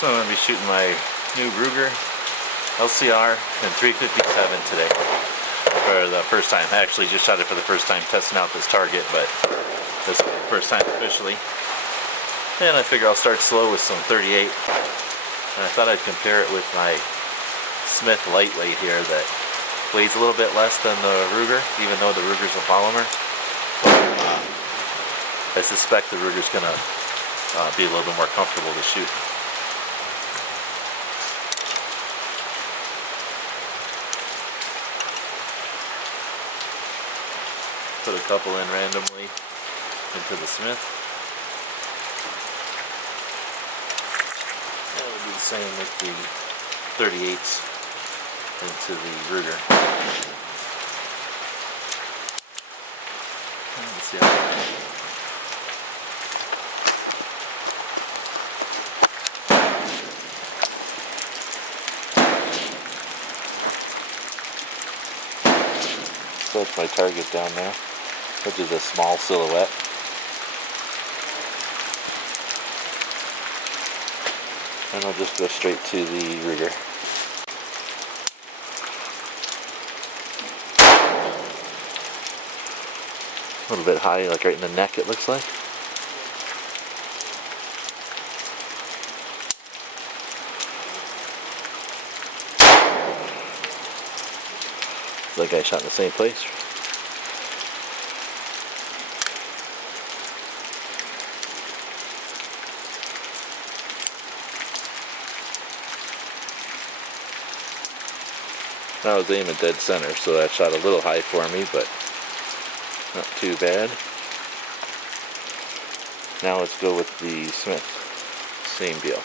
So I'm going to be shooting my new Ruger LCR and 357 today for the first time. I actually just shot it for the first time testing out this target, but this is the first time officially. And I figure I'll start slow with some 38. And I thought I'd compare it with my Smith lightweight here that weighs a little bit less than the Ruger, even though the Ruger's a polymer. I suspect the Ruger's going to be a little bit more comfortable to shoot. Put a couple in randomly into the Smith. And we'll do the same with the 38s into the Ruger. Let's see how so that's my target down there, which is a small silhouette. And I'll just go straight to the Ruger. A little bit high, like right in the neck it looks like. It's like I shot in the same place. I was aiming dead center, so that shot a little high for me, but not too bad. Now let's go with the Smith. Same deal.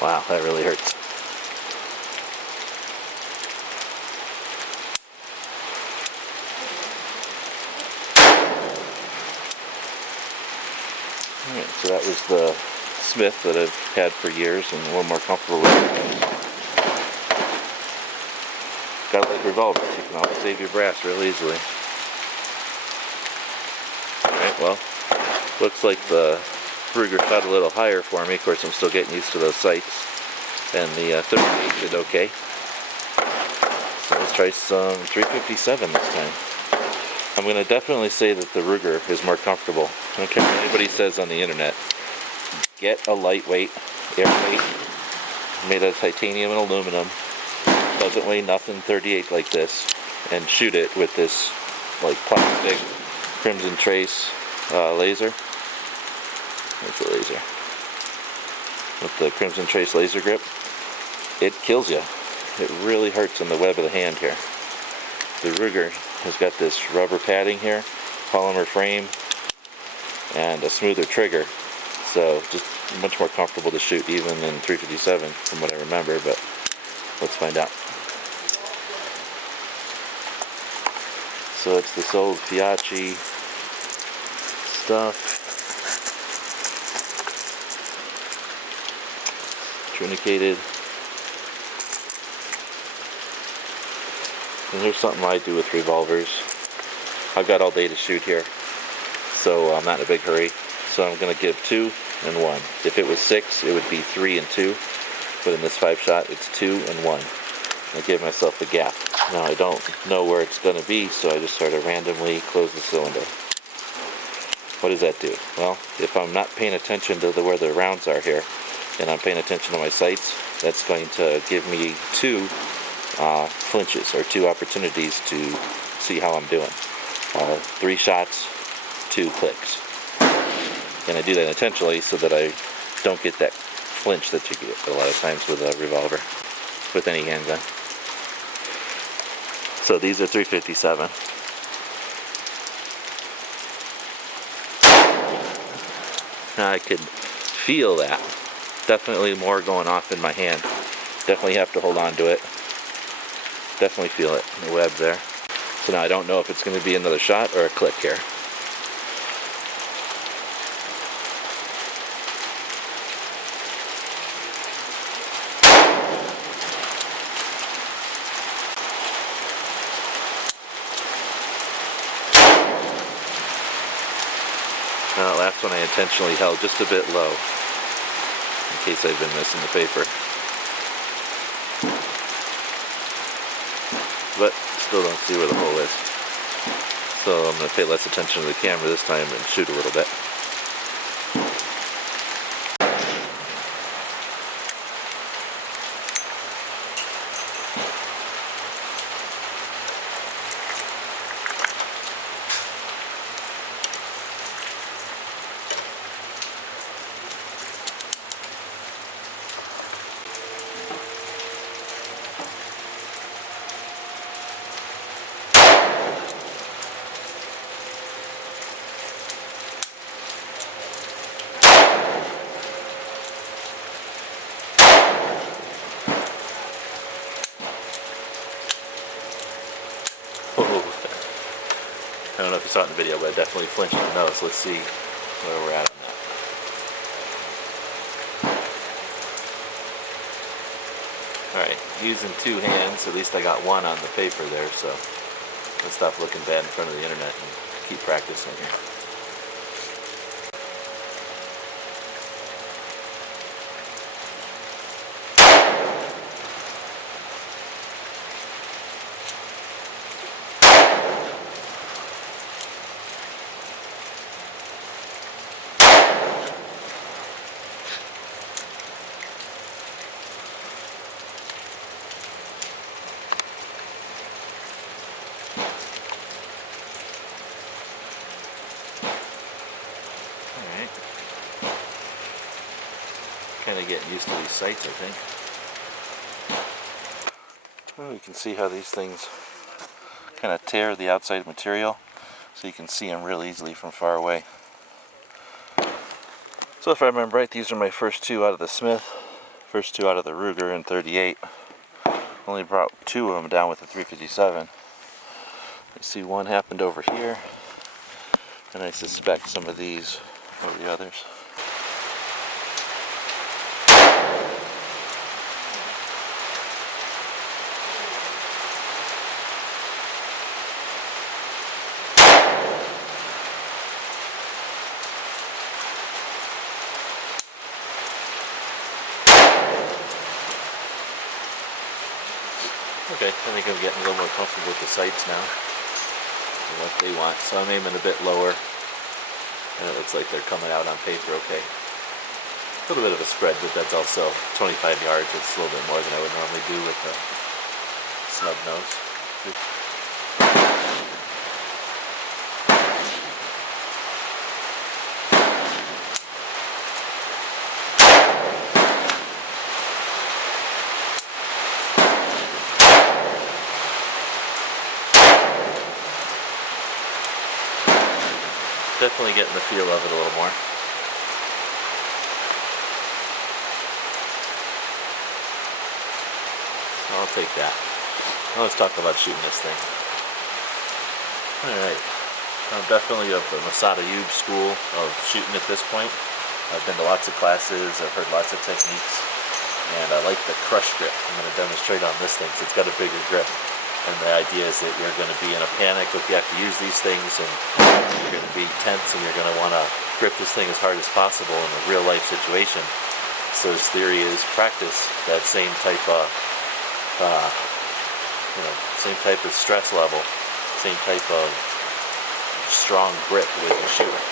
Wow, that really hurts. Alright, so that was the Smith that I've had for years and a little more comfortable with. Got like Revolver, you can always save your brass real easily. Alright, well, looks like the Ruger shot a little higher for me. Of course, I'm still getting used to those sights. And the 38 did okay. So let's try some 357 this time. I'm going to definitely say that the Ruger is more comfortable. I don't care what anybody says on the internet. Get a lightweight, airweight, made out of titanium and aluminum. Doesn't weigh nothing 38 like this. And shoot it with this like plastic Crimson Trace laser. That's a laser. With the Crimson Trace laser grip. It kills you. It really hurts in the web of the hand here. The Ruger has got this rubber padding here, polymer frame, and a smoother trigger. So just much more comfortable to shoot even in 357 from what I remember, but let's find out. So it's this old Fiachi stuff. Trinicated. And here's something I do with revolvers. I've got all day to shoot here, so I'm not in a big hurry. So I'm going to give 2 and 1. If it was 6, it would be 3 and 2. But in this 5-shot, it's 2 and 1. I give myself a gap. Now I don't know where it's going to be, so I just sort of randomly close the cylinder. What does that do? Well, if I'm not paying attention to where the rounds are here, and I'm paying attention to my sights, that's going to give me 2 flinches, or 2 opportunities to see how I'm doing. 3 shots, 2 clicks. And I do that intentionally so that I don't get that flinch that you get a lot of times with a revolver, with any handgun. So these are 357. Now I could feel that. Definitely more going off in my hand. Definitely have to hold on to it. Definitely feel it in the web there. So now I don't know if it's going to be another shot or a click here. Now that last one I intentionally held just a bit low in case I've been missing the paper. But still don't see where the hole is. So I'm going to pay less attention to the camera this time and shoot a little bit. I don't know if you saw it in the video, but I definitely flinched the nose. Let's see where we're at on that. Alright, using two hands, at least I got one on the paper there, so let's stop looking bad in front of the internet and keep practicing here. Kind of getting used to these sights, I think. Well, you can see how these things kind of tear the outside material, so you can see them real easily from far away. So if I remember right, these are my first two out of the Smith, first two out of the Ruger in 38. Only brought two of them down with the 357. I see one happened over here, and I suspect some of these are the others. Okay, I think I'm getting a little more comfortable with the sights now and what they want. So I'm aiming a bit lower, and it looks like they're coming out on paper okay. A little bit of a spread, but that's also 25 yards. It's a little bit more than I would normally do with the snub nose. Definitely getting the feel of it a little more. I'll take that. Now let's talk about shooting this thing. Alright, I'm definitely of the Masada Yube school of shooting at this point. I've been to lots of classes, I've heard lots of techniques, and I like the crush grip. I'm going to demonstrate on this thing because it's got a bigger grip. And the idea is that you're going to be in a panic if you have to use these things, and you're going to be tense, and you're going to want to grip this thing as hard as possible in a real life situation. So his theory is practice that same type of, same type of stress level, same type of strong grip with your shooting.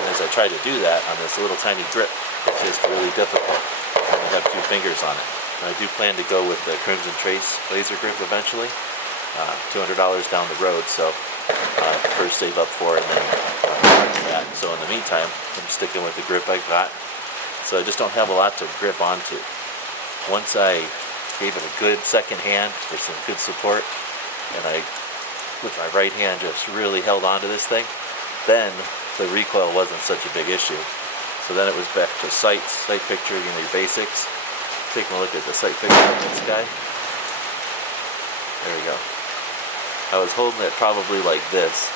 And as I try to do that on this little tiny grip, it's just really difficult. I only have two fingers on it. And I do plan to go with the Crimson Trace laser grip eventually. $200 down the road, so first save up for it and then that. So in the meantime, I'm sticking with the grip I got. So I just don't have a lot to grip onto. Once I gave it a good second hand for some good support, and I, with my right hand, just really held onto this thing, then the recoil wasn't such a big issue. So then it was back to sight picture, your basics. Taking a look at the sight picture of this guy. There we go. I was holding it probably like this.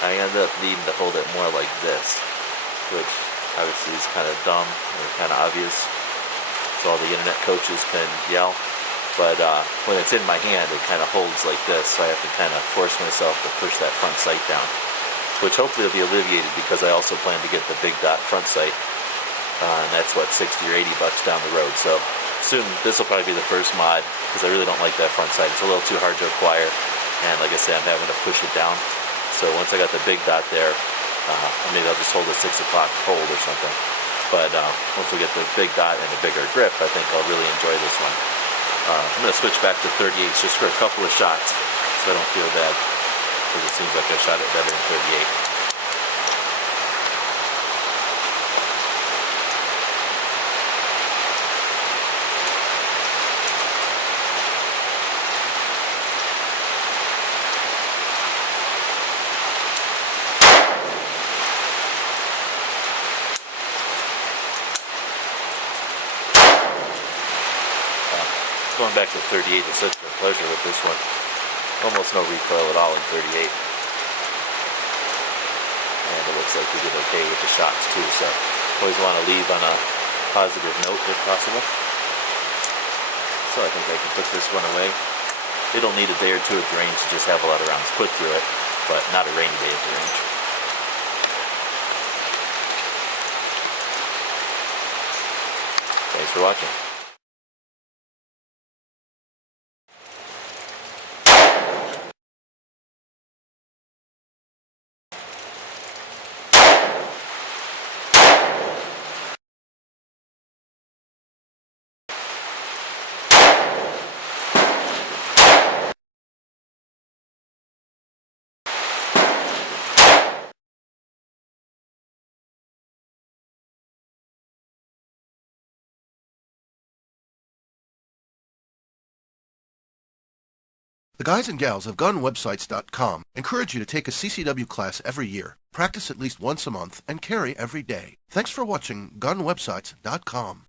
I ended up needing to hold it more like this, which obviously is kind of dumb and kind of obvious, so all the internet coaches can yell. But when it's in my hand, it kind of holds like this, so I have to kind of force myself to push that front sight down. which hopefully will be alleviated because I also plan to get the big dot front sight, and that's what, 60 or 80 bucks down the road. So soon this will probably be the first mod, because I really don't like that front sight. It's a little too hard to acquire, and like I said, I'm having to push it down. So once I got the big dot there, maybe I'll just hold a 6 o'clock hold or something. But once we get the big dot and a bigger grip, I think I'll really enjoy this one. I'm going to switch back to 38s just for a couple of shots, so I don't feel bad, because it seems like I shot it better than 38. Going back to 38 is such a pleasure with this one. Almost no recoil at all in 38. And it looks like we did okay with the shots too, so always want to leave on a positive note if possible. So I think I can put this one away. It'll need a day or two at the range to just have a lot of rounds put through it, but not a rainy day at the range. Thanks for watching. The guys and gals of GunWebsites.com encourage you to take a CCW class every year, practice at least once a month, and carry every day. Thanks for watching GunWebsites.com.